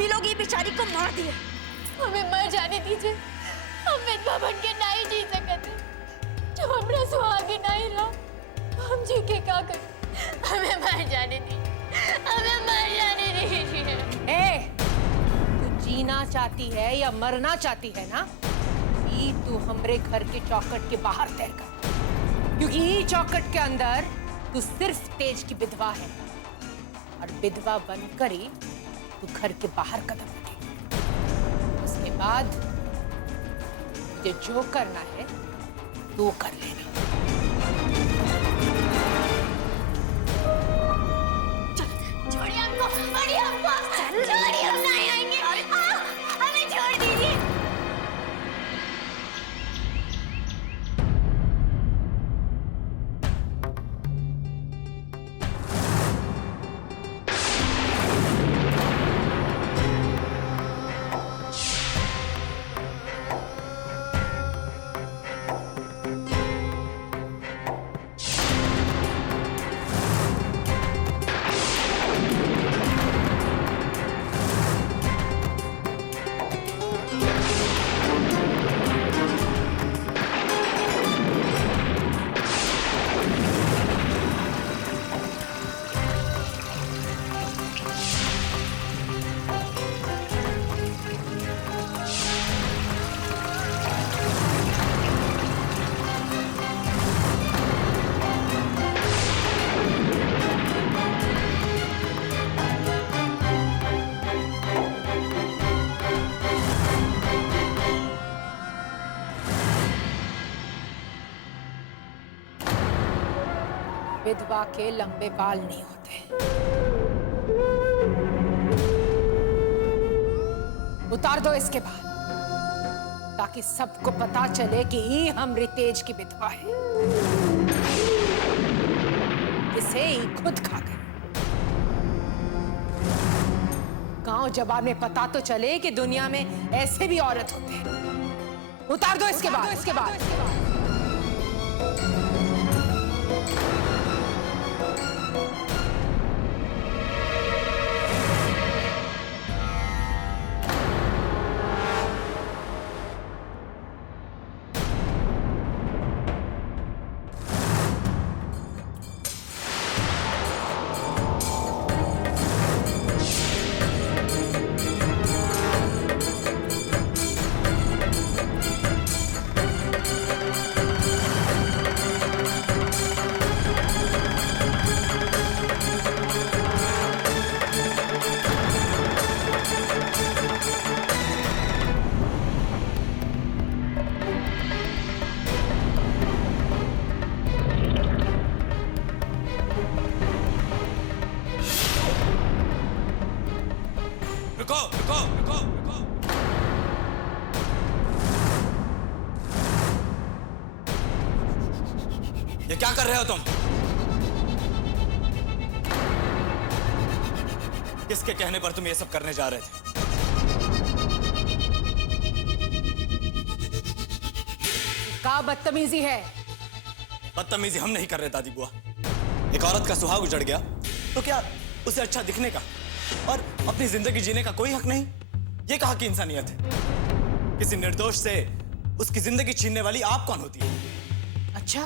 हम ही लोग ये बेचारी को मार दिए। हमें मर जाने दीजिए, हम विधवा बन के नहीं जी सकते। जो हमारा सुहाग नहीं रहा हम जी के क्या करें? हमें मर जाने दीजिए, हमें मर जाने दीजिए। तू जीना चाहती है या मरना चाहती है ना? ई तू हमरे घर के चौखट के बाहर तय कर, क्योंकि ई चौखट के अंदर तू सिर्फ तेज की विधवा है और विधवा बनकर ही तू घर के बाहर कदम रखेगी। उसके बाद मुझे जो करना है वो कर लेना। छोड़िए हमको, छोड़िए हमको, छोड़िए, हम नहीं आएंगे। हमें छोड़ दीजिए। विधवा के लंबे बाल नहीं होते। उतार दो इसके बाल, ताकि सबको पता चले कि ही हम रितेज की विधवा है। इसे ही खुद खा गए। गांव जवाब में पता तो चले कि दुनिया में ऐसे भी औरत होते हैं। उतार दो इसके बाल, इसके बाल। ये क्या कर रहे हो तुम? किसके कहने पर तुम ये सब करने जा रहे थे? क्या बदतमीजी है? बदतमीजी हम नहीं कर रहे दादी बुआ। एक औरत का सुहाग उजड़ गया तो क्या उसे अच्छा दिखने का और अपनी जिंदगी जीने का कोई हक नहीं? ये कहाँ की इंसानियत है? किसी निर्दोष से उसकी जिंदगी छीनने वाली आप कौन होती है? अच्छा,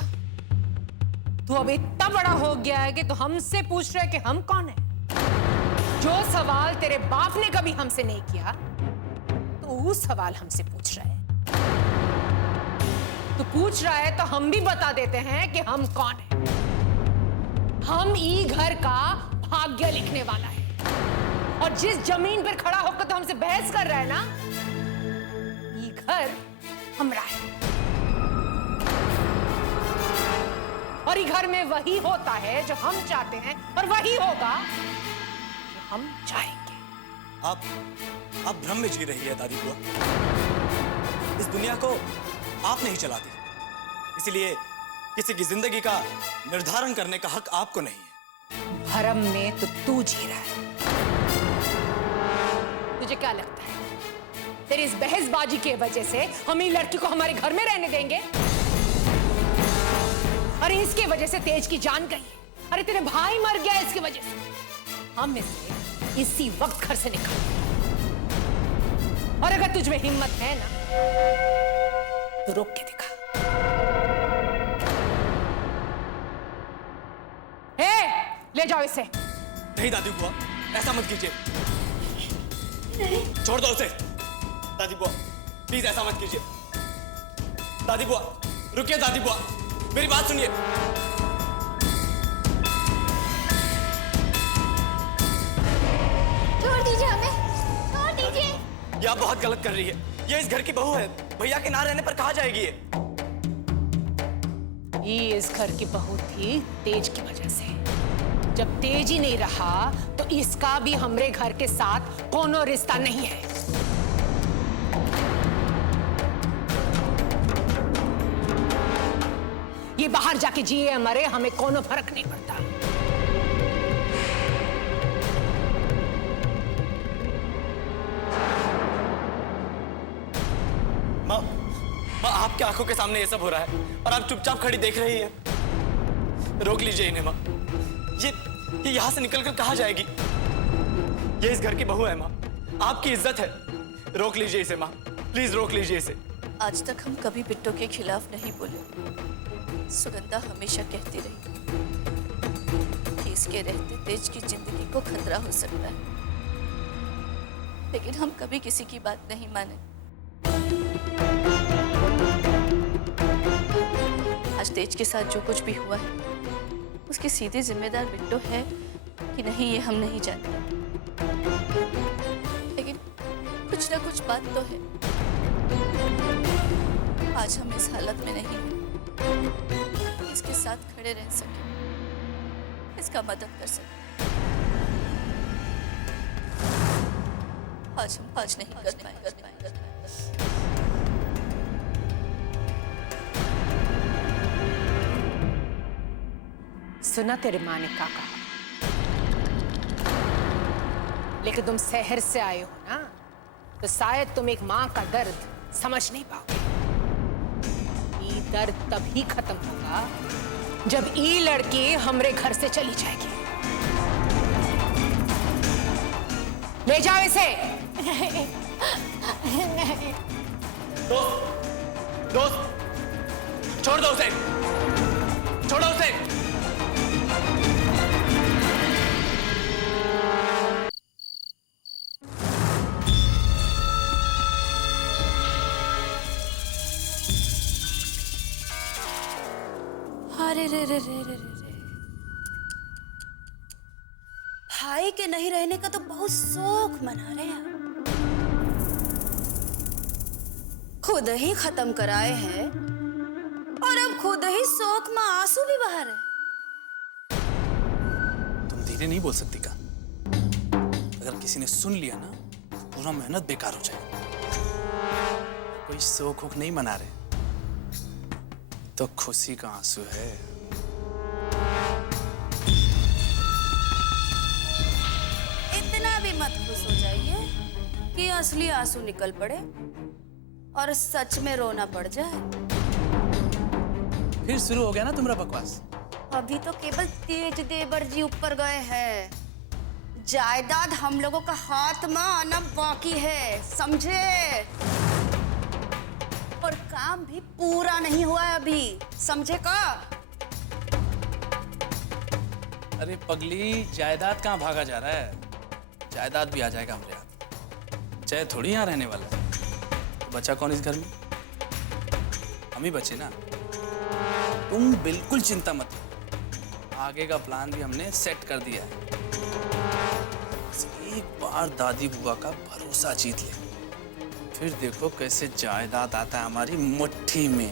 तू अब इतना बड़ा हो गया है कि तू हमसे पूछ रहा है कि हम कौन है? जो सवाल तेरे बाप ने कभी हमसे नहीं किया, तो वो सवाल हमसे पूछ रहा है। तू पूछ रहा है तो हम भी बता देते हैं कि हम कौन है। हम ई घर का भाग्य लिखने वाला है, और जिस जमीन पर खड़ा होकर तो हमसे बहस कर रहा है ना, ये घर हमरा है। और ये घर में वही होता है जो हम चाहते हैं, और वही होगा जो हम चाहेंगे। आप भ्रम में जी रही है दादी बुआ। इस दुनिया को आप नहीं चलाती, इसलिए किसी की जिंदगी का निर्धारण करने का हक आपको नहीं है। भ्रम में तो तू जी रहा है। तुझे क्या लगता है तेरी इस बहसबाजी की वजह से हम ये लड़की को हमारे घर में रहने देंगे? अरे इसके वजह से तेज की जान गई है। अरे तेरे भाई मर गया इसकी वजह से। हम इसे इसी वक्त घर से निकाल। और अगर तुझ में हिम्मत है ना तो रोक के दिखा। ले जाओ इसे। नहीं दादी बुआ, ऐसा मत कीजिए। नहीं। छोड़ दो उसे। दादी बुआ प्लीज ऐसा मत कीजिए। दादी बुआ रुकिए, दादी बुआ मेरी बात सुनिए। छोड़ दीजिए हमें, छोड़ दीजिए। ये आप बहुत गलत कर रही है। ये इस घर की बहू है, भैया के ना रहने पर कहाँ जाएगी ये इस घर की बहू थी तेज की वजह से। जब तेज ही नहीं रहा तो इसका भी हमरे घर के साथ कोनो रिश्ता नहीं है। ये बाहर जाके जिए मरे हमें कोनो फर्क नहीं पड़ता। माँ, आपके आंखों के सामने ये सब हो रहा है और आप चुपचाप खड़ी देख रही है। रोक लीजिए इन्हें माँ। ये यहाँ से निकलकर कहाँ जाएगी? ये इस घर की बहू है माँ, आपकी इज्जत है। रोक लीजिए इसे माँ, प्लीज रोक लीजिए इसे। आज तक हम कभी बिट्टो के खिलाफ नहीं बोले। सुगंधा हमेशा कहती रही कि इसके रहते तेज की जिंदगी को खतरा हो सकता है, लेकिन हम कभी किसी की बात नहीं माने। आज तेज के साथ जो कुछ भी हुआ है उसकी सीधी जिम्मेदार बिट्टो है कि नहीं ये हम नहीं जानते, लेकिन कुछ ना कुछ बात तो है। आज हम इस हालत में नहीं हैं इसके साथ खड़े रह सके, इसका मदद कर सके। आज हम नहीं कर पाएंगे। सुना तेरे माँ ने क्या कहा, लेकिन तुम शहर से आए हो ना, तो शायद तुम एक माँ का दर्द समझ नहीं पाओगे। ये दर्द तभी खत्म होगा जब ये लड़की हमरे घर से चली जाएगी। ले जाओ इसे। दोस्त छोड़ दो उसे, छोड़ो उसे। अरे रे रे रे रे रे रे, भाई के नहीं रहने का तो बहुत शौक मना रहे हैं। खुद ही खत्म कराए हैं और अब खुद ही शौक में आंसू भी बहा रहे हैं। तुम धीरे नहीं बोल सकती का? अगर किसी ने सुन लिया ना, पूरा मेहनत बेकार हो जाएगा। कोई शौक वोक नहीं मना रहे, तो खुशी का आंसू है। इतना भी मत खुश हो जाइए कि असली आंसू निकल पड़े और सच में रोना पड़ जाए। फिर शुरू हो गया ना तुम्हारा बकवास। अभी तो केवल तेज देवर जी ऊपर गए हैं, जायदाद हम लोगों का हाथ में आना बाकी है, समझे? और काम भी पूरा नहीं हुआ है अभी, समझे का? अरे पगली, जायदाद कहाँ भागा जा रहा है? जायदाद भी आ जाएगा हमारे हाथ। जय थोड़ी यहाँ रहने वाला है। तो बचा कौन इस घर में? हम ही बचे ना। तुम बिल्कुल चिंता मत करो, आगे का प्लान भी हमने सेट कर दिया है। बस एक बार दादी बुआ का भरोसा जीत ले, फिर देखो कैसे जायदाद आता है हमारी मुट्ठी में।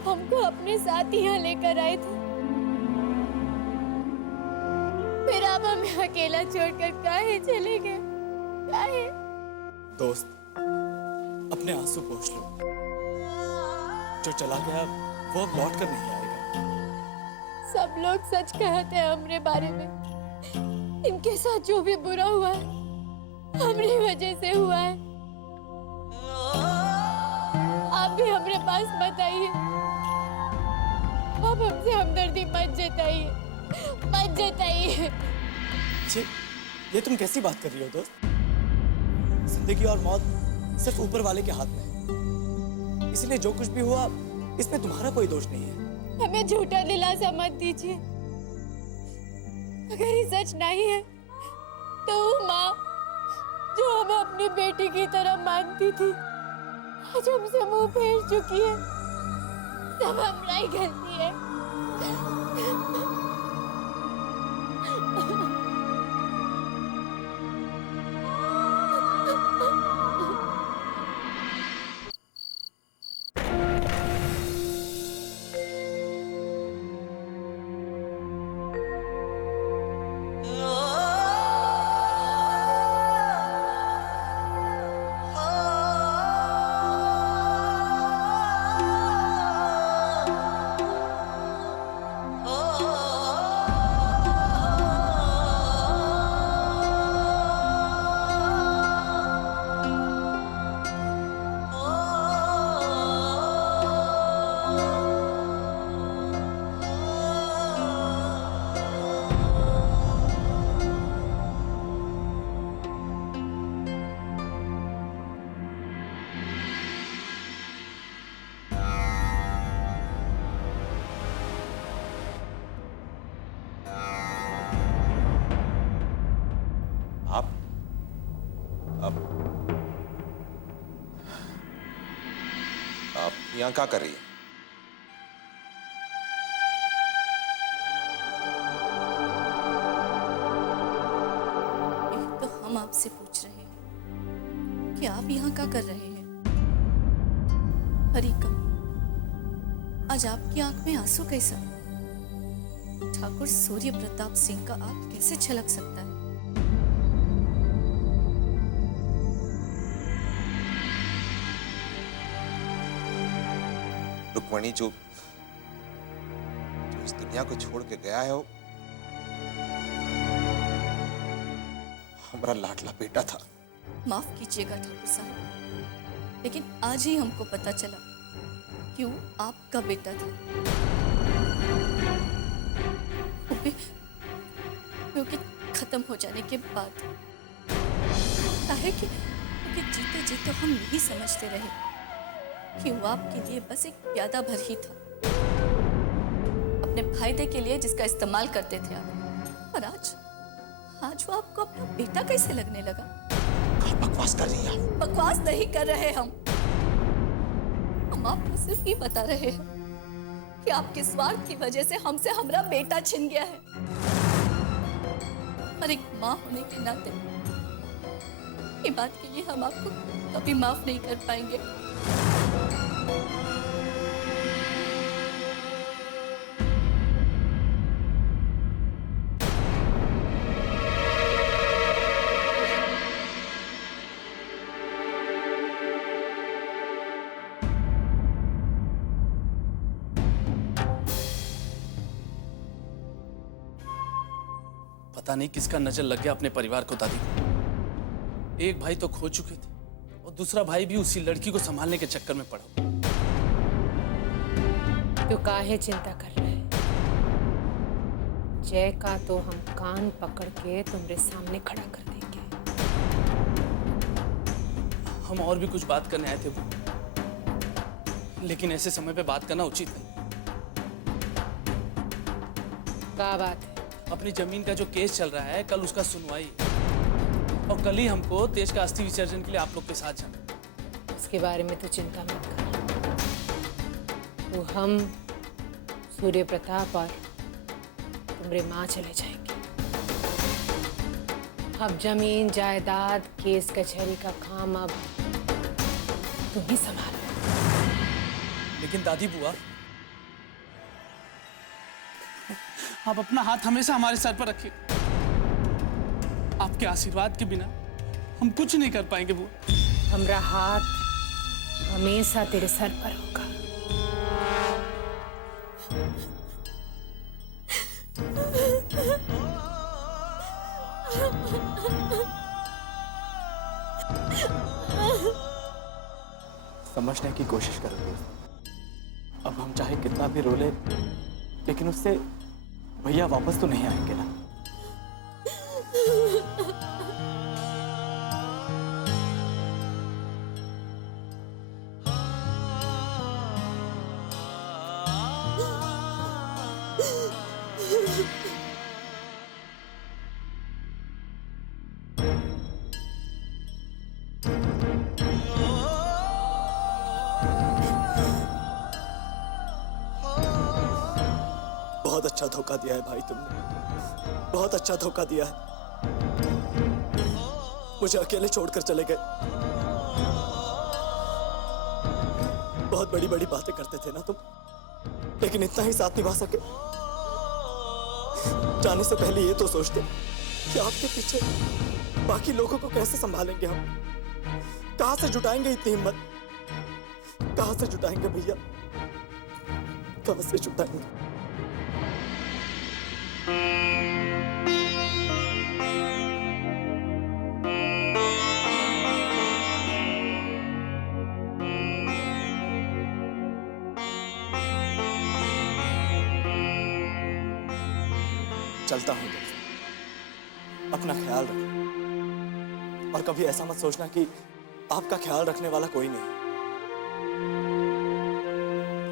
आप हमको अपने साथ यहाँ लेकर आए थे, फिर आप हमें अकेला छोड़कर काहे चले गए? काहे? दोस्त, अपने आंसू पोंछ लो। जो चला गया वो अब लौट कर नहीं आएगा। सब लोग सच कहते हैं हमरे बारे में। इनके साथ जो भी बुरा हुआ है हमरी वजह से हुआ है। आप भी हमरे पास मत आइए। आप हमसे हमदर्दी मत जताइए, मत जताइए। ये तुम कैसी बात कर रही हो दोस्त? जिंदगी और मौत सिर्फ ऊपर वाले के हाथ में है, इसलिए जो कुछ भी हुआ इसमें तुम्हारा कोई दोष नहीं है। हमें झूठा दिलासा मत दीजिए। अगर ये सच नहीं है तो वो माँ जो हमें अपनी बेटी की तरह मानती थी आज हमसे मुंह फेर चुकी है। सब हमारा ही गलती है। आप यहाँ क्या कर रही है? तो हम आपसे पूछ रहे हैं कि आप यहाँ क्या कर रहे हैं? हरिका, आज आपकी आंख में आंसू कैसा? ठाकुर सूर्य प्रताप सिंह का आंख कैसे छलक सकता है? रुक्मणी जो इस दुनिया को छोड़ के गया है वो हमारा लाडला बेटा था। माफ कीजिएगा ठाकुर साहब, लेकिन आज ही हमको पता चला कि वो आपका बेटा था। क्योंकि खत्म हो जाने के बाद है कि जीते जीते हम यही समझते रहे कि वो आपके लिए बस एक प्यादा भर ही था, अपने फायदे के लिए जिसका इस्तेमाल करते थे आप। और आज वो आपको अपना बेटा कैसे लगने लगा? बकवास कर रही है। बकवास नहीं कर रहे हम आपको सिर्फ ये बता रहे हैं कि आपके स्वार्थ की वजह से हमसे हमारा बेटा छिन गया है। और एक माँ होने के नाते ये बात के लिए हम आपको कभी माफ नहीं कर पाएंगे। पता नहीं किसका नजर लग गया अपने परिवार को दादी। एक भाई तो खो चुके थे और दूसरा भाई भी उसी लड़की को संभालने के चक्कर में पड़ा। तो काहे चिंता कर रहे हैं? जय का तो हम कान पकड़ के तुम्हारे सामने खड़ा कर देंगे। हम और भी कुछ बात करने आए थे वो, लेकिन ऐसे समय पे बात करना उचित नहीं। क्या बात है? अपनी जमीन का जो केस चल रहा है, कल उसका सुनवाई और कल ही हमको तेज का अस्थि विसर्जन के लिए आप लोग के साथ जाना। उसके बारे में तो चिंता मत कर। तो हम सूर्य प्रताप और तुम्हारे माँ चले जाएंगे। अब जमीन जायदाद केस कचहरी का काम अब तुम ही संभालो। लेकिन दादी बुआ, आप अपना हाथ हमेशा हमारे सर पर रखिए। आपके आशीर्वाद के बिना हम कुछ नहीं कर पाएंगे बुआ। हमरा हाथ हमेशा तेरे सर पर होगा। समझने की कोशिश करोगे। अब हम चाहे कितना भी रो ले, लेकिन उससे भैया वापस तो नहीं आएंगे ना। बहुत अच्छा धोखा दिया है भाई तुमने, बहुत अच्छा धोखा दिया है। मुझे अकेले छोड़कर चले गए। बहुत बड़ी बड़ी बातें करते थे ना तुम, लेकिन इतना ही साथ निभा सके। जाने से पहले ये तो सोचते कि आपके पीछे बाकी लोगों को कैसे संभालेंगे हम। कहां से जुटाएंगे इतनी हिम्मत, कहां से जुटाएंगे भैया, कहां से जुटाएंगे। चलता हूं दोस्त, अपना ख्याल रखो और कभी ऐसा मत सोचना कि आपका ख्याल रखने वाला कोई नहीं।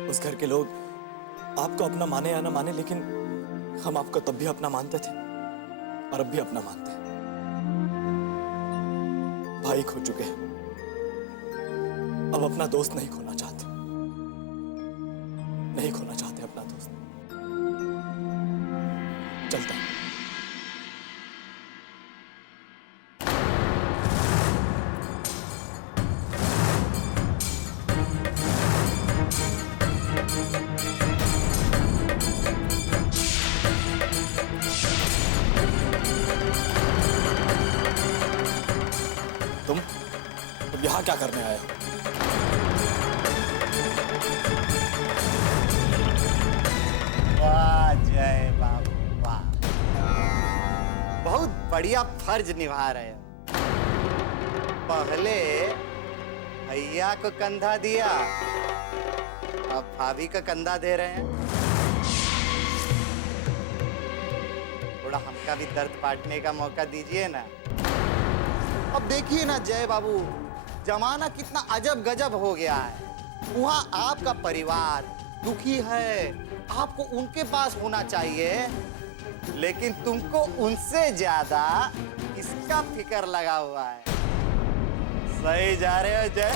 उस घर के लोग आपको अपना माने या ना माने, लेकिन हम आपको तब भी अपना मानते थे और अब भी अपना मानते हैं। भाई खो चुके हैं, अब अपना दोस्त नहीं खोना चाहते, नहीं खोना चाहते अपना दोस्त। चलता हूं। तुम यहाँ क्या करने आए हो? वाह जय बाबू वाह, बहुत बढ़िया फर्ज निभा रहे हो। पहले भैया को कंधा दिया, अब भाभी का कंधा दे रहे हैं। थोड़ा हमका भी दर्द बांटने का मौका दीजिए ना। अब देखिए ना जय बाबू, जमाना कितना अजब गजब हो गया है। वहाँ आपका परिवार दुखी है, आपको उनके पास होना चाहिए, लेकिन तुमको उनसे ज्यादा इसका फिक्र लगा हुआ है। सही जा रहे हो जय?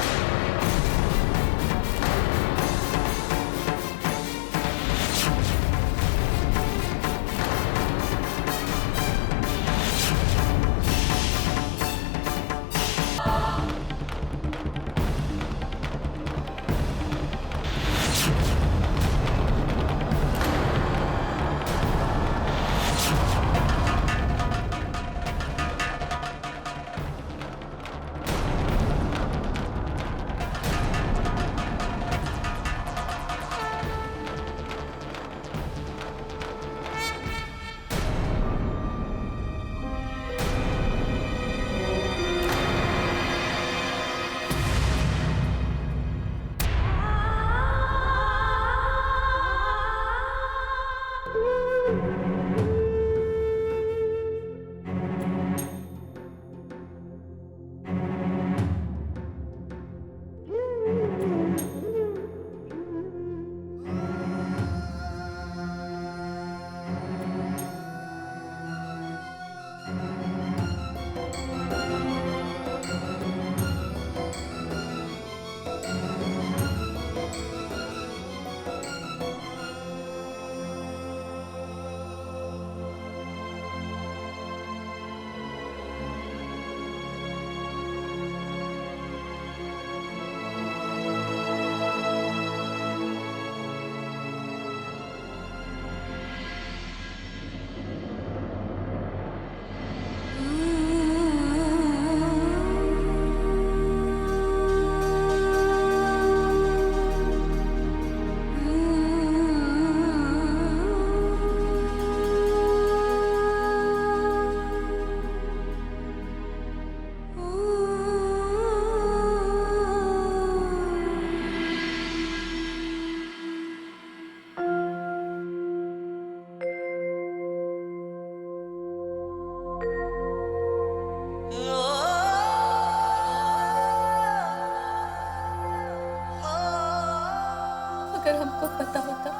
अगर हमको पता होता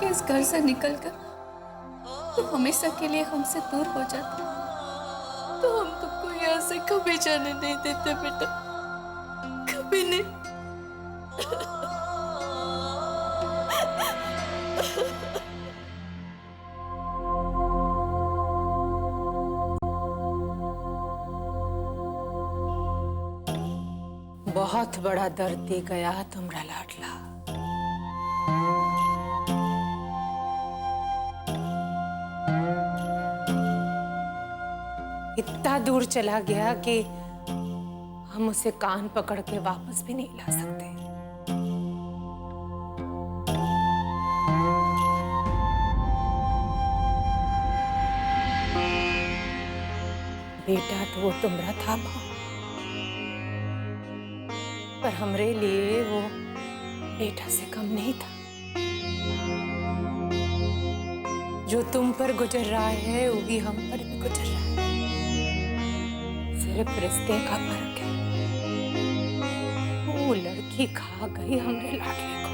कि इस घर से निकलकर तो हमेशा के लिए हमसे दूर हो जाता, तो हम तुमको यहाँ से कभी जाने नहीं देते बेटा, कभी नहीं। बहुत बड़ा दर्द दे गया तुमरा लाडला। इतना दूर चला गया कि हम उसे कान पकड़ के वापस भी नहीं ला सकते। बेटा तो वो तुमरा था माँ, पर हमरे लिए वो बेटा से कम नहीं था। जो तुम पर गुजर रहा है वो भी हम पर भी गुजर रहा है, सिर्फ रिश्ते का फर्क है। वो लड़की खा गई हमरे लाडले को,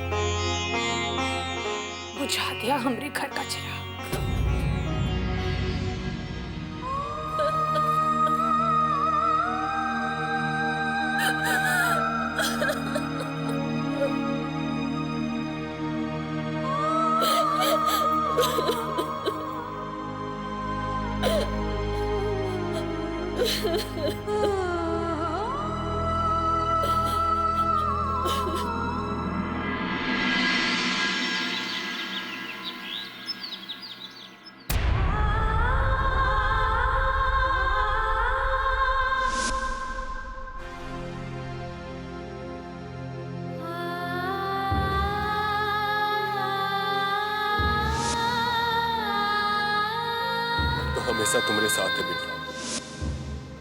बुझा दिया हमरे घर का चिराग। हमेशा तुम्हारे साथ है बेटा,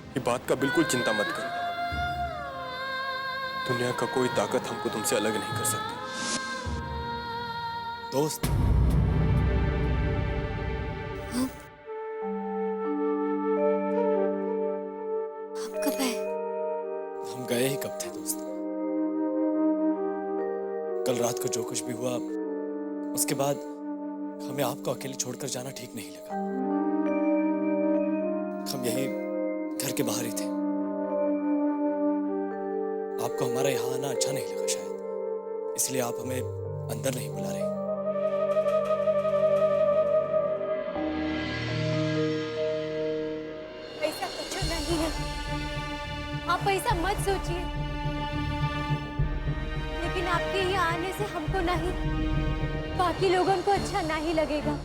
ये बात का बिल्कुल चिंता मत कर। दुनिया का कोई ताकत हमको तुमसे अलग नहीं कर सकती। दोस्त, आप कब आए? हम गए ही कब थे दोस्त? कल रात को जो कुछ भी हुआ, उसके बाद हमें आपको अकेले छोड़कर जाना ठीक नहीं लगा। हम यही घर के बाहर ही थे। आपको हमारा यहाँ आना अच्छा नहीं लगा शायद, इसलिए आप हमें अंदर नहीं बुला रहे। ऐसा कुछ नहीं है, आप ऐसा मत सोचिए। लेकिन आपके यहाँ आने से हमको नहीं, बाकी लोगों को अच्छा नहीं लगेगा।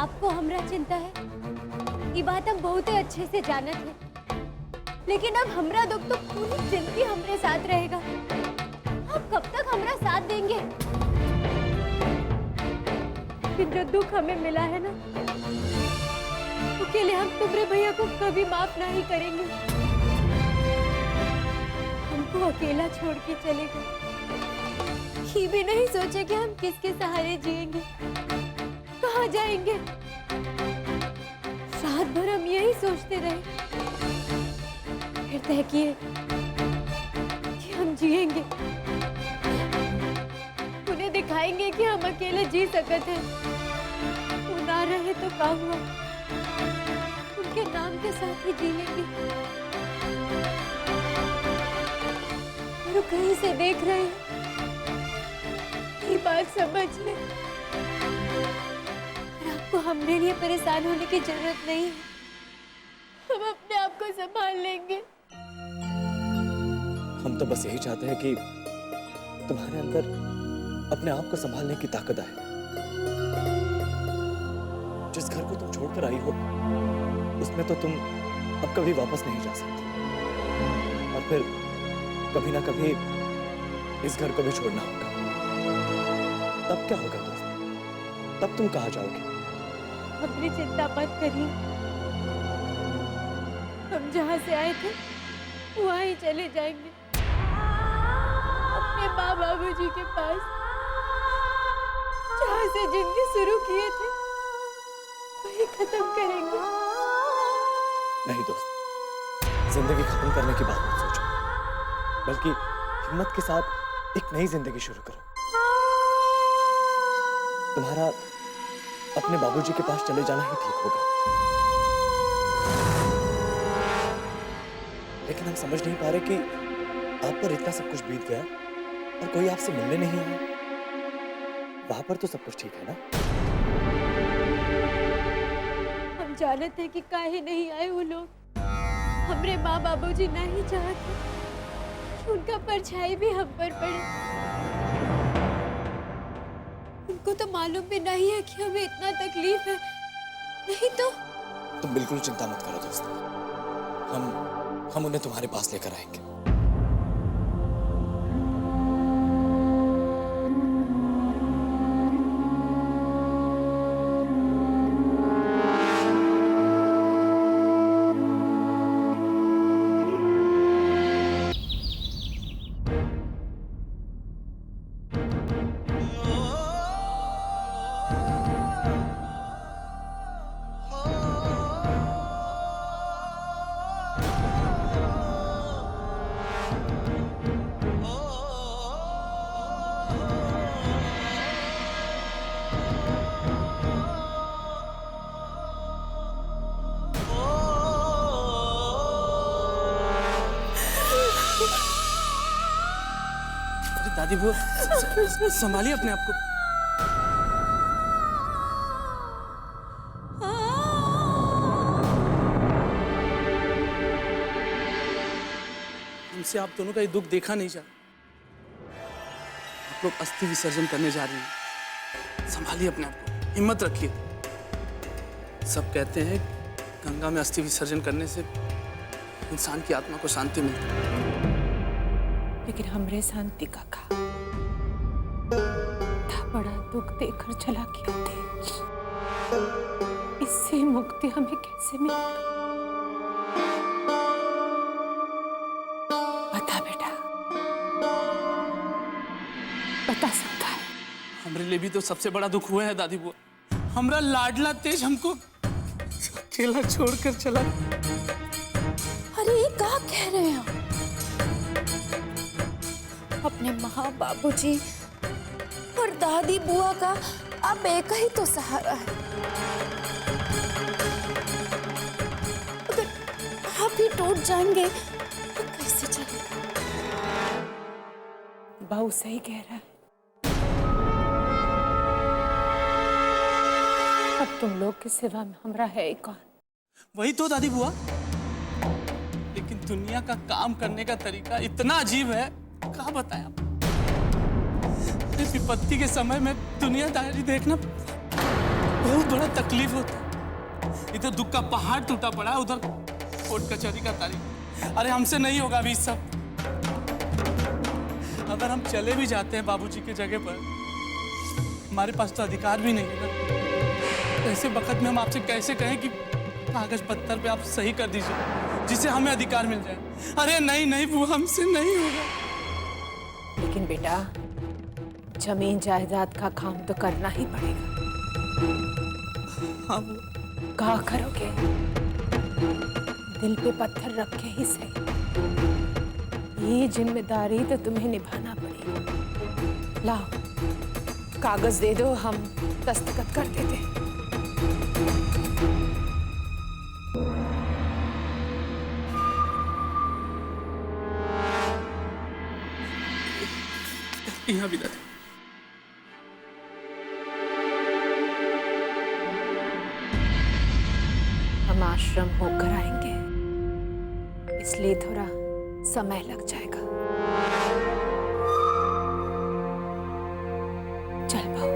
आपको हमरा चिंता है, ये बात हम बहुत ही अच्छे से जानते हैं। लेकिन अब हमरा दुख तो पूरी जिंदगी हमरे साथ रहेगा। आप कब तक हमरा साथ देंगे? लेकिन जो दुख हमें मिला है ना, उसके लिए हम तुम्हारे भैया को कभी माफ नहीं करेंगे। हमको अकेला छोड़ के चले गए, ये भी नहीं सोचे कि हम किसके सहारे जिएंगे, कहाँ जाएंगे। रात भर हम यही सोचते रहे, फिर तय किए कि हम जिएंगे। उन्हें दिखाएंगे कि हम अकेले जी सकते हैं। वो ना रहे तो क्या हुआ, उनके नाम के साथ ही जी लेंगे। वो कहीं से देख रहे हैं, ये बात समझ ले। आपको हमरे लिए परेशान होने की जरूरत नहीं है, हम अपने आप को संभाल लेंगे। हम तो बस यही चाहते हैं कि तुम्हारे अंदर अपने आप को संभालने की ताकत आए। जिस घर को तुम छोड़कर आई हो, उसमें तो तुम अब कभी वापस नहीं जा सकती, और फिर कभी ना कभी इस घर को भी छोड़ना होगा। तब क्या होगा दोस्त? तब तुम कहाँ जाओगे? अपनी चिंता मत करिए, हम जहाँ से आए थे वहाँ ही चले जाएंगे, अपने माँ बाबूजी के पास, जहाँ से जिंदगी शुरू किए थे वही खत्म करेंगे। नहीं दोस्त, जिंदगी खत्म करने की बात मत सोचो, बल्कि हिम्मत के साथ एक नई जिंदगी शुरू करो। तुम्हारा अपने बाबूजी के पास चले जाना ही ठीक होगा, लेकिन हम समझ नहीं पा रहे कि आप पर इतना सब कुछ बीत गया और कोई आपसे मिलने नहीं आया। वहां पर तो सब कुछ ठीक है ना? हम जानते हैं कि काहे नहीं आए वो लोग। हमरे माँ बाबूजी नहीं चाहते कि उनका परछाई भी हम पर पड़े। उनको तो मालूम भी नहीं है कि हमें इतना तकलीफ है। नहीं तो तुम बिल्कुल चिंता मत करो दोस्त, हम उन्हें तुम्हारे पास लेकर आएंगे। दादी बुआ, संभालिए अपने आप को। हमसे आप दोनों का ये दुख देखा नहीं जा। आप लोग अस्थि विसर्जन करने जा रही हैं। संभालिए अपने आप को, हिम्मत रखिए। सब कहते हैं गंगा में अस्थि विसर्जन करने से इंसान की आत्मा को शांति मिलती है। लेकिन हमरे शांति का बड़ा दुख देकर चला गया तेज। इससे मुक्ति हमें कैसे मिलेगी? बता बेटा, बता सकता है? हमारे लिए भी तो सबसे बड़ा दुख हुआ है दादी बुआ। हमारा लाडला तेज हमको अकेला छोड़कर चला। अरे ये क्या कह रहे हैं? अपने माँ बाबूजी और दादी बुआ का अब एक ही तो सहारा है। अगर आप ही टूट जाएंगे तो कैसे चलेगा? बहू सही कह रहा है। अब तुम लोग के सिवा में हमरा है कौन? वही तो दादी बुआ, लेकिन दुनिया का काम करने का तरीका इतना अजीब है, क्या बताएं आप। इस विपत्ति के समय में दुनियादारी देखना बहुत बड़ा तकलीफ होता है। इधर दुख का पहाड़ टूटा पड़ा है, उधर कोर्ट कचहरी का तारीख। अरे हमसे नहीं होगा अभी सब। अगर हम चले भी जाते हैं बाबूजी की जगह पर, हमारे पास तो अधिकार भी नहीं है ना। ऐसे वक्त में हम आपसे कैसे कहें कि कागज पत्थर पे आप सही कर दीजिए जिससे हमें अधिकार मिल जाए। अरे नहीं नहीं वो हमसे नहीं होगा। लेकिन बेटा, जमीन जायदाद का काम तो करना ही पड़ेगा। हाँ क्या करोगे? दिल पे पत्थर रखे ही सही। ये जिम्मेदारी तो तुम्हें निभाना पड़ेगी। लाओ कागज दे दो, हम दस्तखत कर देते। यहाँ भी दादी। हम आश्रम होकर आएंगे, इसलिए थोड़ा समय लग जाएगा। चल बहू।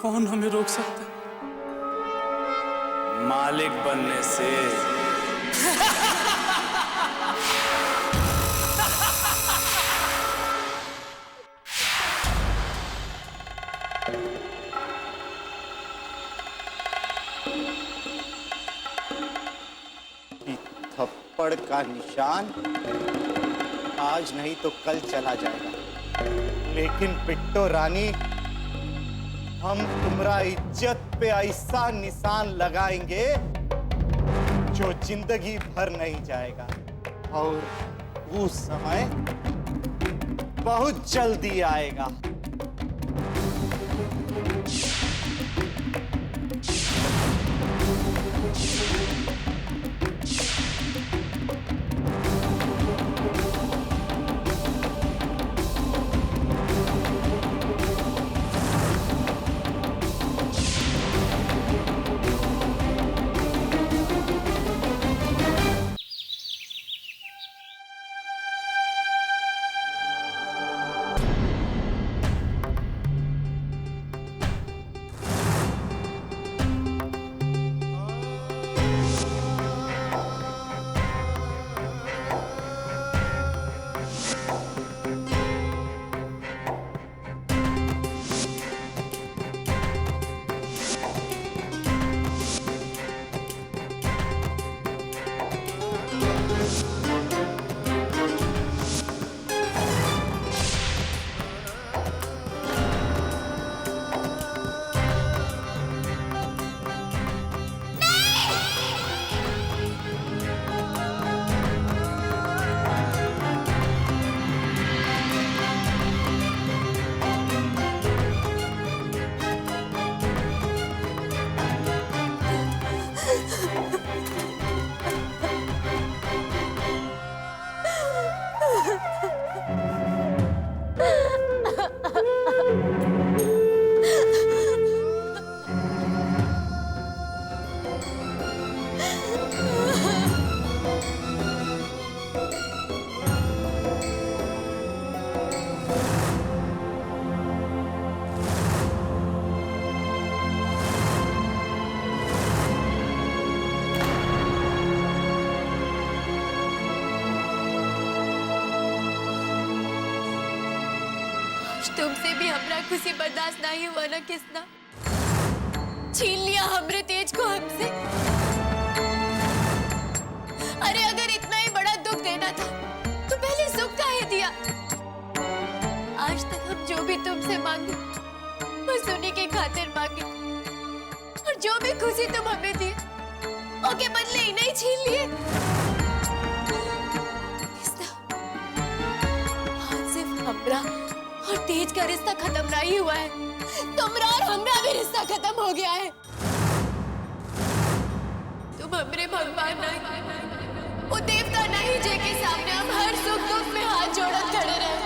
कौन हमें रोक सकता है? मालिक बनने से। थप्पड़ का निशान आज नहीं तो कल चला जाएगा, लेकिन पिट्टो रानी हम तुम्हारा इज्जत पे ऐसा निशान लगाएंगे जो जिंदगी भर नहीं जाएगा। और वो समय बहुत जल्दी आएगा। तुमसे भी हमरा खुशी बर्दाश्त नहीं हुआ ना किसना? छीन लिया हमरे तेज को हमसे। अरे अगर इतना ही बड़ा दुख देना था तो पहले सुख काहे दिया? आज तक हम जो भी तुमसे मांगे बस उन्हीं के खातिर मांगे, और जो भी खुशी तुम हमें दिए ओके बदले ही नहीं छीन लिए। आज सिर्फ हमरा और तेज का रिश्ता खत्म नहीं हुआ है, तुमरा और हमरा भी रिश्ता खत्म हो गया है। तुम हमरे भगवान नहीं, वो देवता नहीं जिनके सामने हम हर सुख दुख में हाथ जोड़कर खड़े रहे।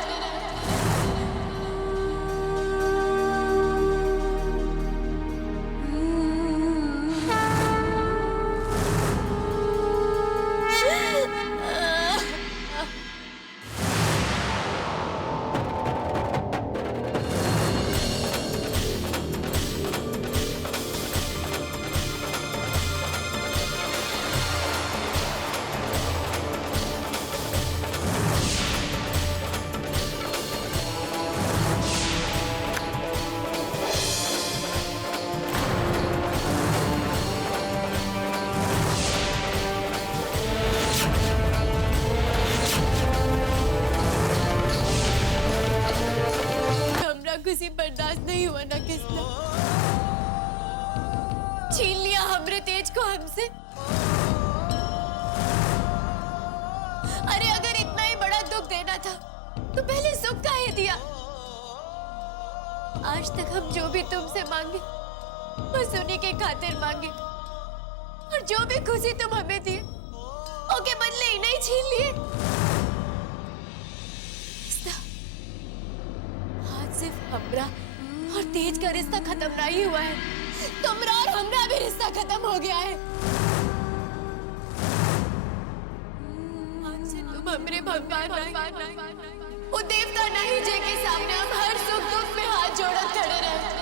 खुशी बर्दाश्त नहीं हुआ ना किसने? छीन लिया हमरे तेज को हमसे। अरे अगर इतना ही बड़ा दुख देना था तो पहले सुख काहे दिया? आज तक हम जो भी तुमसे मांगे बस उन्हीं के खातिर मांगे, और जो भी खुशी तुम हमें दिए ओके बदले ही नहीं छीन लिए। सिर्फ हमरा और तेज का रिश्ता खत्म नहीं हुआ है, तुमरा और हमरा भी रिश्ता खत्म हो गया है। आज से तुम हमरे भगवान नहीं, वो देवता नहीं जिनके सामने हम हर सुख दुख में हाथ जोड़कर खड़े रहे।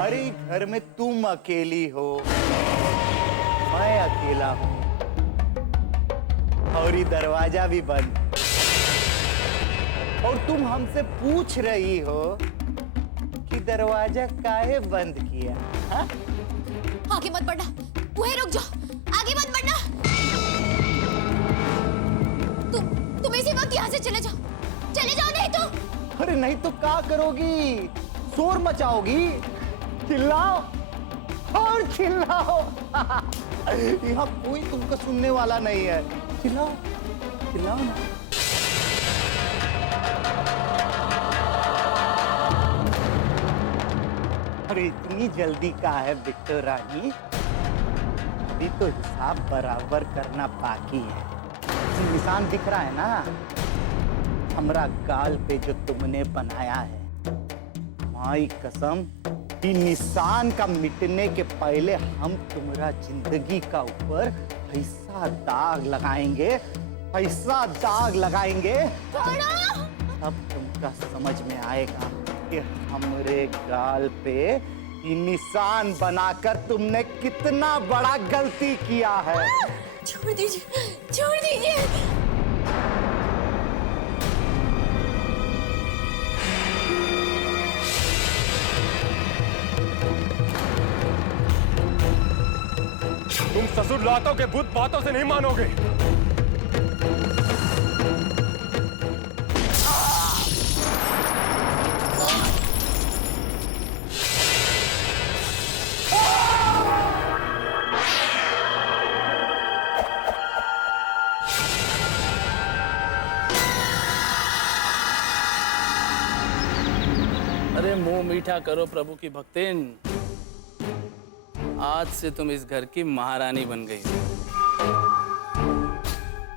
अरे घर में तुम अकेली हो, मैं अकेला हूं और ये दरवाजा भी बंद, और तुम हमसे पूछ रही हो कि दरवाजा काहे बंद किया? हा? आगे मत बढ़ना, वहीं रुक जाओ, आगे मत बढ़ना। तुम इसी वक्त यहाँ से चले जाओ नहीं तो। अरे नहीं तो क्या करोगी? शोर मचाओगी, चिल्लाओ और चिल्लाओ। यहाँ कोई तुमको सुनने वाला नहीं है। चिल्लाओ चिल्लाओ ना। अरे इतनी जल्दी का है बिट्टू रानी? अभी तो हिसाब बराबर करना बाकी है। निशान दिख रहा है ना हमरा गाल पे जो तुमने बनाया है? माई कसम, कि निशान का मिटने के पहले हम तुम्हारा जिंदगी का ऊपर ऐसा दाग लगाएंगे, ऐसा दाग लगाएंगे, तब तुमका समझ में आएगा कि हमरे गाल पे ये निशान बनाकर तुमने कितना बड़ा गलती किया है। छोड़ दीजिए, छोड़ दीजिए। तुम ससुर लातों के भूत बातों से नहीं मानोगे। अरे मुंह मीठा करो प्रभु की भक्तिन, आज से तुम इस घर की महारानी बन गई हो।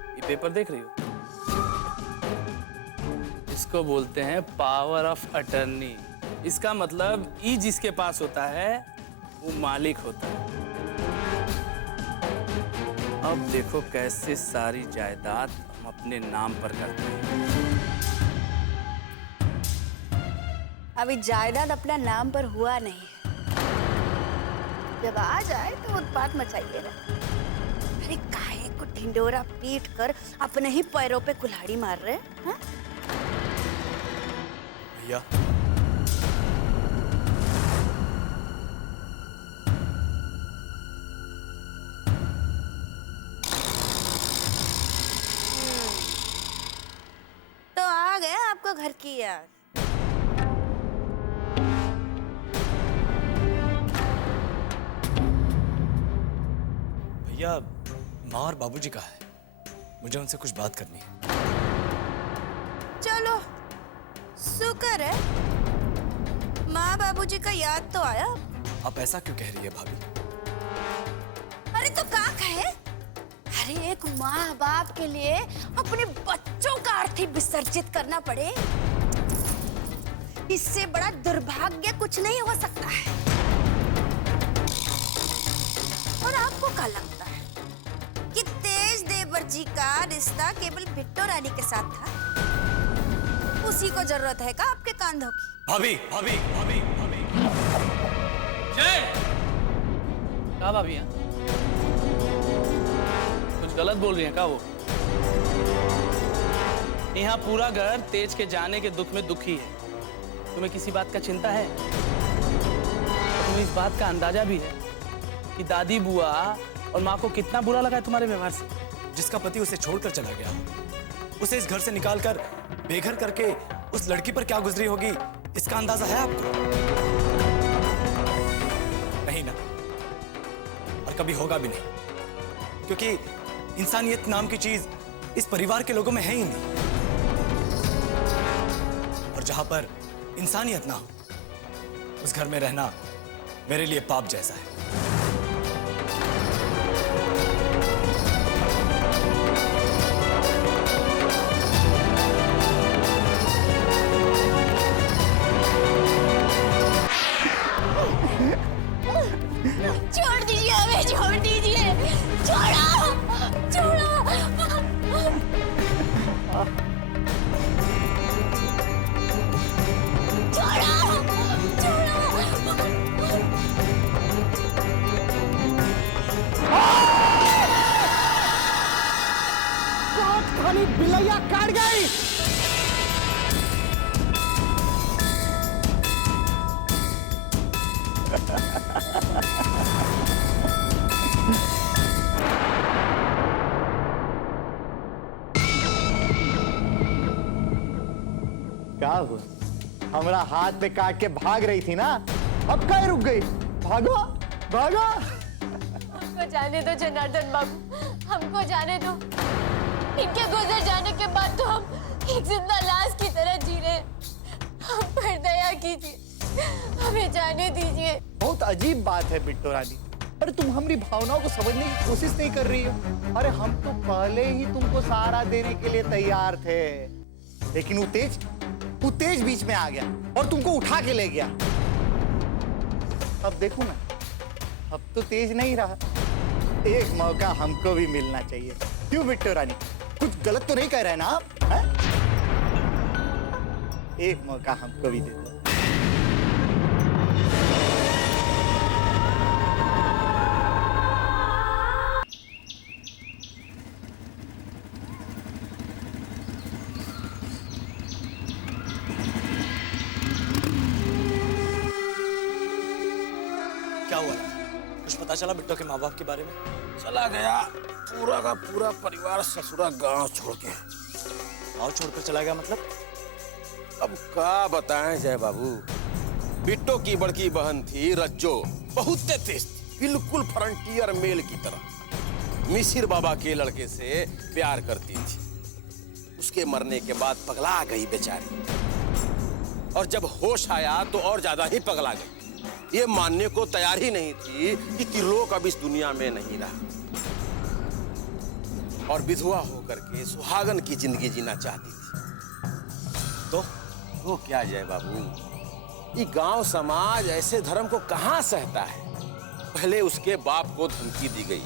ये पेपर देख रही हो? इसको बोलते हैं पावर ऑफ अटर्नी। इसका मतलब ई जिसके पास होता है वो मालिक होता है। अब देखो कैसे सारी जायदाद हम अपने नाम पर करते हैं। अभी जायदाद अपना नाम पर हुआ नहीं, जब आ जाए तो उत्पात मचाइए ना। अरे काहे को ढिंडोरा पीट कर अपने ही पैरों पे कुल्हाड़ी मार रहे हैं? भैया तो आ गए आपको घर की याद। भैया माँ और बाबूजी कहाँ है? मुझे उनसे कुछ बात करनी है। चलो शुक्र है माँ बाबूजी का याद तो आया। आप ऐसा क्यों कह रही है भाभी? अरे तो क्या कहे? अरे एक माँ बाप के लिए अपने बच्चों का अर्थी विसर्जित करना पड़े, इससे बड़ा दुर्भाग्य कुछ नहीं हो सकता है। और आपको क्या लगता है कि तेज देवर जी का रिश्ता केवल बिट्टू रानी के साथ था? उसी को जरूरत है का आपके कांधों की? भाभी भाभी भाभी भाभी जय कहा भाभी हैं? कुछ गलत बोल रही हैं क्या वो? यहाँ पूरा घर तेज के जाने के दुख में दुखी है। तुम्हें किसी बात का चिंता है? तुम्हें इस बात का अंदाजा भी है कि दादी बुआ और माँ को कितना बुरा लगा है तुम्हारे व्यवहार से? जिसका पति उसे छोड़कर चला गया, उसे इस घर से निकालकर बेघर करके उस लड़की पर क्या गुजरी होगी, इसका अंदाजा है आपको? नहीं ना, और कभी होगा भी नहीं, क्योंकि इंसानियत नाम की चीज इस परिवार के लोगों में है ही नहीं। और जहां पर इंसानियत ना हो, उस घर में रहना मेरे लिए पाप जैसा है। छोड़ दीजिए हमें, छोड़ दीजिए, छोड़ो, छोड़ो। छोड़ो, छोड़ो। हमरा हाथ पे काट के भाग रही थी ना, अब काहे रुक गई? भागो भागो। हमको जाने दो जनार्दन बाबू, हमको जाने दो। इनके गुजर जाने के बाद तो हम एक जिंदा लाश की तरह जी रहे हैं। हम पर दया कीजिए, हमें जाने दीजिए। बहुत अजीब बात है बिट्टो रानी। अरे तुम हमारी भावनाओं को समझने की कोशिश नहीं कर रही हो। अरे हम तो पहले ही तुमको सहारा देने के लिए तैयार थे, लेकिन वो तेज बीच में आ गया और तुमको उठा के ले गया। अब देखो ना, अब तो तेज नहीं रहा। एक मौका हमको भी मिलना चाहिए। क्यों बिट्टो रानी, कुछ गलत तो नहीं कह रहे ना आप? है? एक मौका हमको भी दे दो। क्या हुआ? कुछ पता चला बिट्टो के माँ बाप के बारे में? चला गया पूरा का पूरा परिवार ससुरा गांव छोड़ के। गाँव छोड़कर चला गया मतलब? अब क्या बताएं जय बाबू। बिट्टो की बड़की बहन थी रज्जो, बहुत तेज थी, बिल्कुल फ्रंटियर मेल की तरह। मिसिर बाबा के लड़के से प्यार करती थी। उसके मरने के बाद पगला गई बेचारी, और जब होश आया तो और ज्यादा ही पगला गई। ये मानने को तैयार ही नहीं थी कि त्रिलोक अब इस दुनिया में नहीं रहा, और विधवा होकर के सुहागन की जिंदगी जीना चाहती थी। तो वो क्या जय बाबू, ये गांव समाज ऐसे धर्म को कहां सहता है। पहले उसके बाप को धमकी दी गई,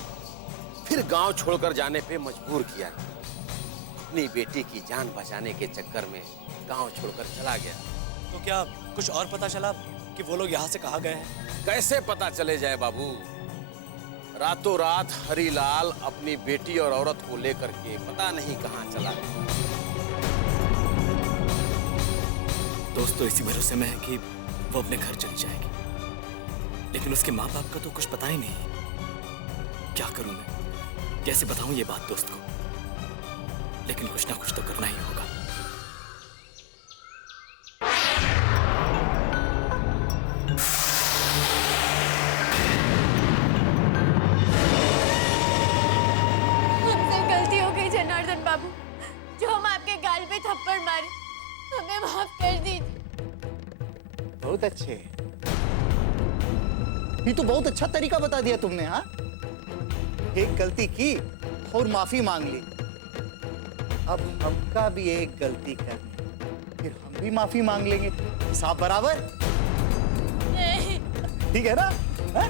फिर गांव छोड़कर जाने पे मजबूर किया। अपनी बेटी की जान बचाने के चक्कर में गांव छोड़कर चला गया। तो क्या कुछ और पता चला कि वो लोग यहाँ से कहाँ गए हैं? कैसे पता चले जाए बाबू। रातों रात हरीलाल अपनी बेटी और औरत को लेकर के पता नहीं कहां चला गया। दोस्त तो इसी भरोसे में है कि वो अपने घर चली जाएगी, लेकिन उसके माँ बाप का तो कुछ पता ही नहीं। क्या करूं मैं, कैसे बताऊं ये बात दोस्त को? लेकिन कुछ ना कुछ तो करना ही होगा। हमसे गलती हो गई जनार्दन बाबू, जो हम आपके गाल पे थप्पड़ मारे, हमें माफ कर दीजिए। बहुत अच्छे, ये तो बहुत अच्छा तरीका बता दिया तुमने। हाँ, एक गलती की और माफी मांग ली। अब हमका भी एक गलती करनी, फिर हम भी माफी मांग लेंगे। हिसाब बराबर, ठीक है ना? हाँ?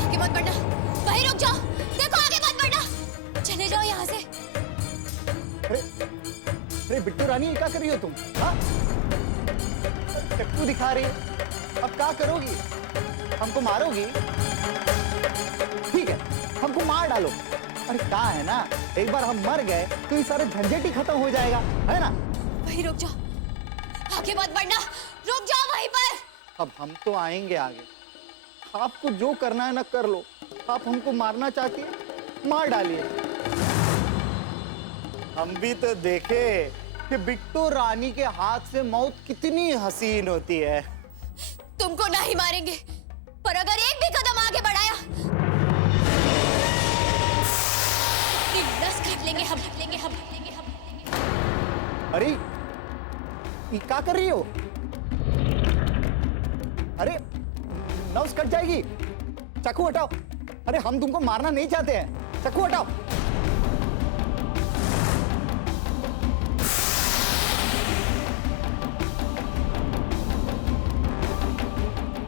आगे मत बढ़ना, वहीं रुक जाओ। देखो आगे मत बढ़ना, चले जाओ यहाँ से। अरे बिट्टू रानी, ये क्या कर रही हो तुम? हाँ? चक्कू दिखा रही है, अब क्या करोगी? हमको मारोगी? ठीक है, हमको मार डालो। अरे क्या है ना, एक बार हम मर गए तो ये सारे झंझट ही खत्म हो जाएगा, है ना? वहीं रुक जाओ, आगे मत बढ़ना, रुक जाओ वहीं पर। अब हम तो आएंगे आगे, आपको जो करना है ना कर लो। आप हमको मारना चाहती है, मार डालिए। हम भी तो देखे कि बिट्टू रानी के हाथ से मौत कितनी हसीन होती है। तुमको नहीं मारेंगे, पर अगर एक भी कदम आगे बढ़ाया, अपनी नस काट लेंगे हम। अरे ये क्या कर रही हो? अरे नस कट जाएगी, चाकू हटाओ। अरे हम तुमको मारना नहीं चाहते हैं, चाकू हटाओ।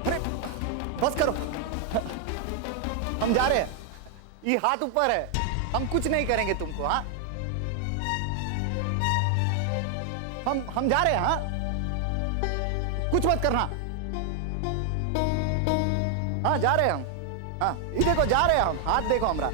अरे बस करो, हम जा रहे हैं। ये हाथ ऊपर है, हम कुछ नहीं करेंगे तुमको। हाँ, हम जा रहे हैं। हाँ, कुछ मत करना। हाँ, जा रहे हैं हम। हाँ, ये देखो जा रहे हैं हम, हाथ देखो हमरा।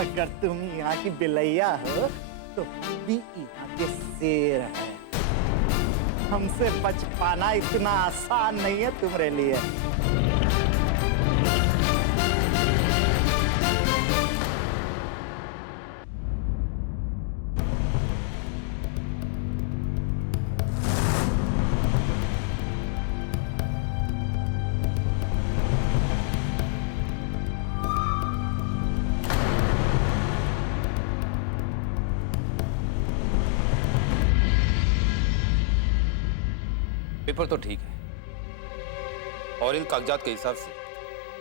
अगर तुम यहाँ की बिलैया हो तो भी यहाँ के शेर है। हमसे बच पाना इतना आसान नहीं है तुम्हारे लिए। पेपर तो ठीक है और इन कागजात के हिसाब से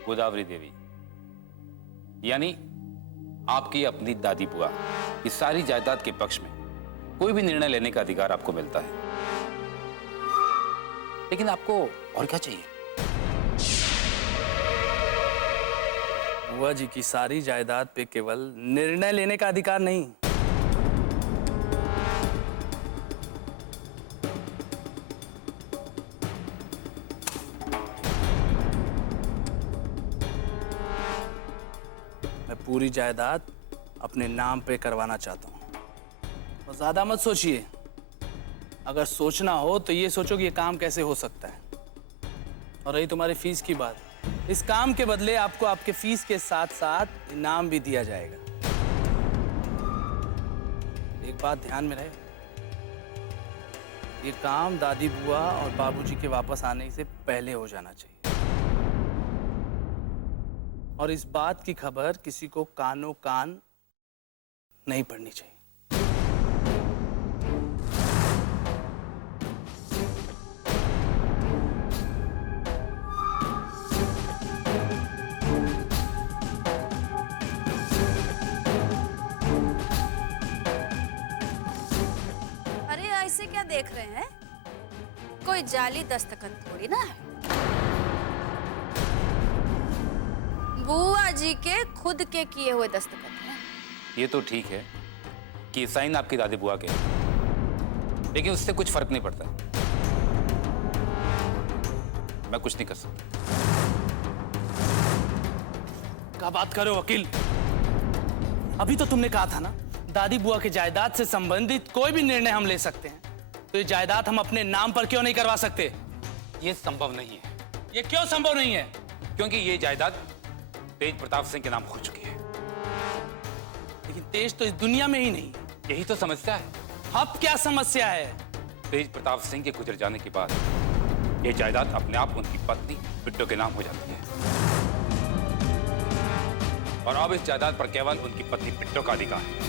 गोदावरी देवी यानी आपकी अपनी दादी बुआ इस सारी जायदाद के पक्ष में कोई भी निर्णय लेने का अधिकार आपको मिलता है। लेकिन आपको और क्या चाहिए? बुआ जी की सारी जायदाद पे केवल निर्णय लेने का अधिकार नहीं, मैं पूरी जायदाद अपने नाम पे करवाना चाहता हूं। और ज्यादा मत सोचिए, अगर सोचना हो तो ये सोचो कि ये काम कैसे हो सकता है। और रही तुम्हारी फीस की बात, इस काम के बदले आपको आपके फीस के साथ साथ इनाम भी दिया जाएगा। एक बात ध्यान में रहे, ये काम दादी बुआ और बाबूजी के वापस आने से पहले हो जाना चाहिए। और इस बात की खबर किसी को कानों कान नहीं पड़नी चाहिए। अरे ऐसे क्या देख रहे हैं? कोई जाली दस्तखत थोड़ी ना है। बुआ जी के खुद के किए हुए दस्तखत हैं। ये तो ठीक है कि साइन आपकी दादी बुआ के, लेकिन उससे कुछ फर्क नहीं पड़ता। मैं कुछ नहीं कर सकता। क्या बात कर रहे हो वकील? अभी तो तुमने कहा था ना, दादी बुआ के जायदाद से संबंधित कोई भी निर्णय हम ले सकते हैं। तो ये जायदाद हम अपने नाम पर क्यों नहीं करवा सकते? ये संभव नहीं है। ये क्यों संभव नहीं है? क्योंकि ये जायदाद तेज प्रताप सिंह के नाम हो चुकी है। लेकिन तेज तो इस दुनिया में ही नहीं। यही तो समस्या है। अब क्या समस्या है? तेज प्रताप सिंह के गुजर जाने के बाद ये जायदाद अपने आप उनकी पत्नी बिट्टो के नाम हो जाती है और अब इस जायदाद पर केवल उनकी पत्नी बिट्टो का अधिकार है।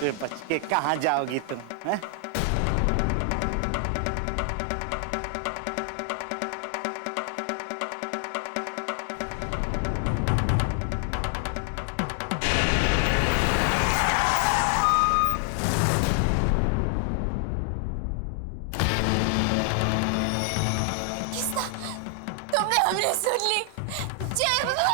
हमसे बच के कहाँ जाओगी तुम? हैं? तुमने हमने सुन ली। जय बाबा।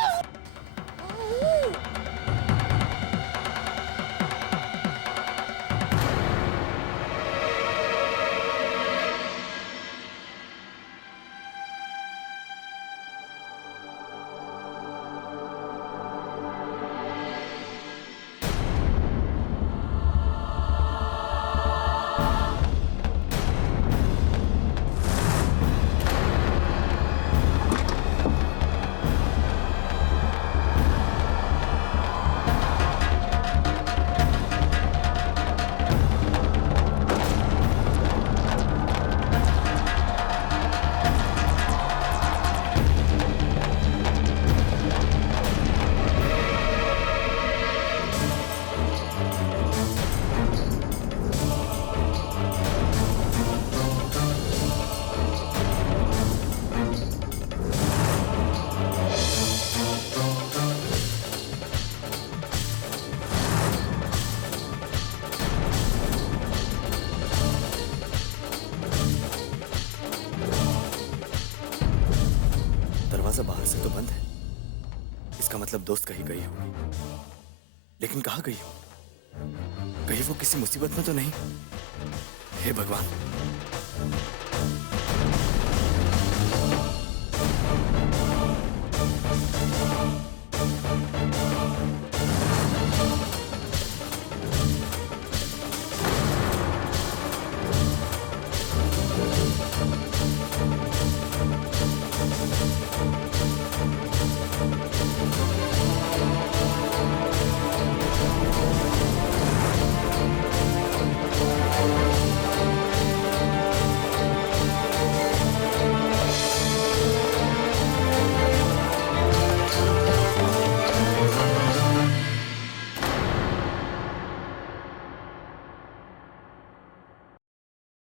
दरवाजा बाहर से तो बंद है, इसका मतलब दोस्त कहीं गई होगी। लेकिन कहाँ गई हो? कहीं वो किसी मुसीबत में तो नहीं? हे भगवान,